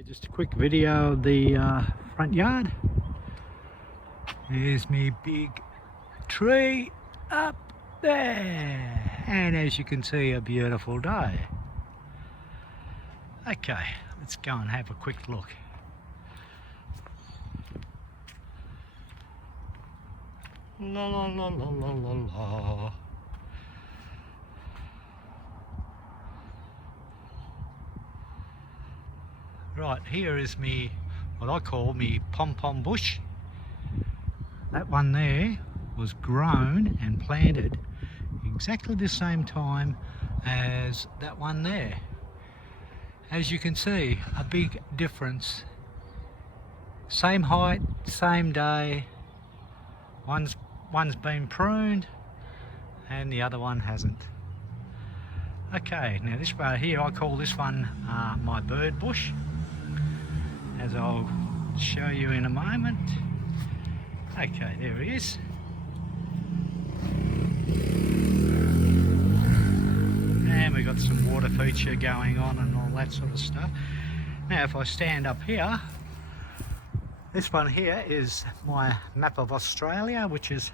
Okay, just a quick video of the front yard. There's me big tree up there, and as you can see, a beautiful day. Okay, let's go and have a quick look. La la la la la la la. Right, here is me, what I call me pom-pom bush. That one there was grown and planted exactly the same time as that one there. As you can see, a big difference. Same height, same day. One's been pruned and the other one hasn't. Okay, now this right here, I call this one my bird bush, as I'll show you in a moment. Okay, there it is. And we've got some water feature going on and all that sort of stuff. Now if I stand up here, this one here is my map of Australia, which is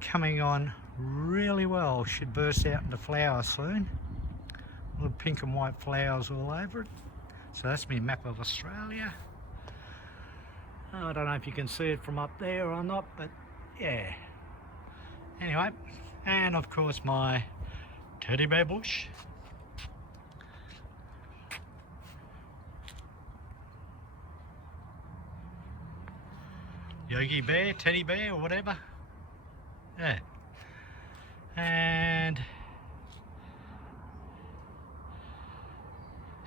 coming on really well. Should burst out into flower soon. Little pink and white flowers all over it. So that's my map of Australia. I don't know if you can see it from up there or not, but yeah. Anyway, and of course my teddy bear bush. Yogi bear, teddy bear, or whatever. Yeah. And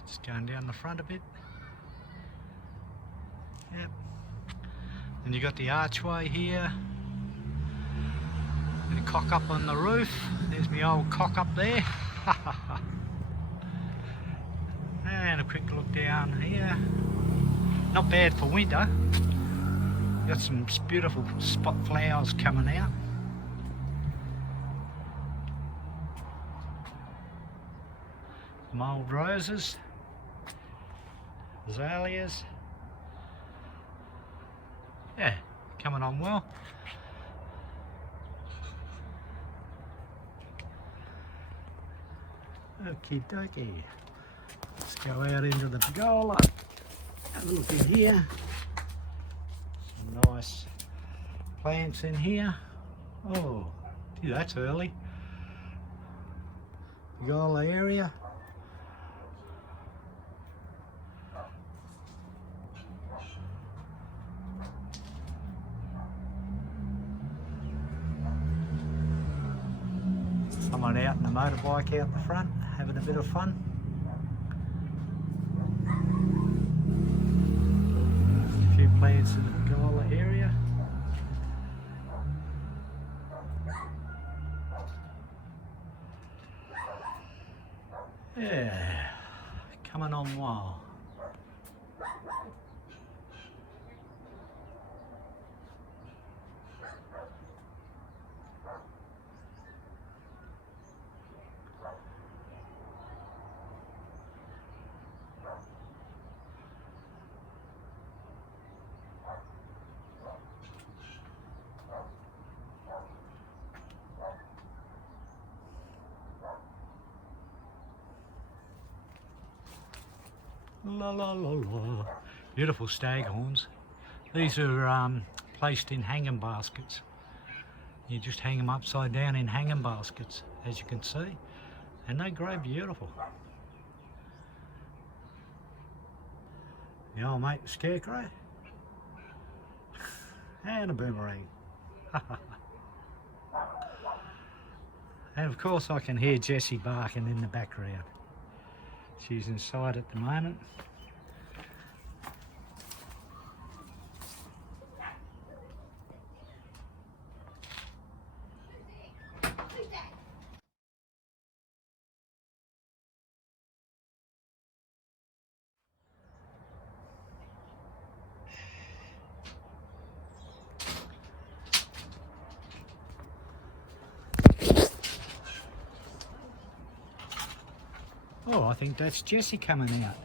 just going down the front a bit. Yep. Then you got the archway here. And a cock up on the roof. There's my old cock up there. And a quick look down here. Not bad for winter. Got some beautiful spot flowers coming out. Some old roses, azaleas. Yeah, coming on well. Okie dokie. Let's go out into the pergola. Have a look in here. Some nice plants in here. Oh, gee, that's early. Pergola area. Someone out in a motorbike out the front, having a bit of fun. A few plants in the pergola area. Yeah, coming on well. La la la la. Beautiful staghorns. These are placed in hanging baskets. You just hang them upside down in hanging baskets, as you can see, and they grow beautiful. The old mate scarecrow and a boomerang. And of course I can hear Jessie barking in the background. She's inside at the moment. Oh, I think that's Jessie coming out.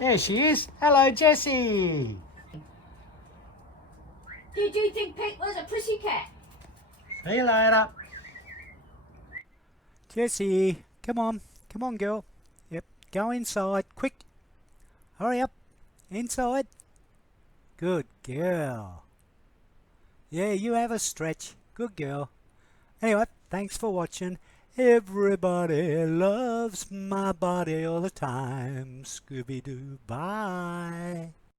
There she is. Hello, Jessie. Did you think Pete was a pussycat? See you later. Jessie, come on. Come on, girl. Yep, go inside. Quick. Hurry up. Inside. Good girl. Yeah, you have a stretch. Good girl. Anyway, thanks for watching. Everybody loves my body all the time. Scooby-Doo. Bye.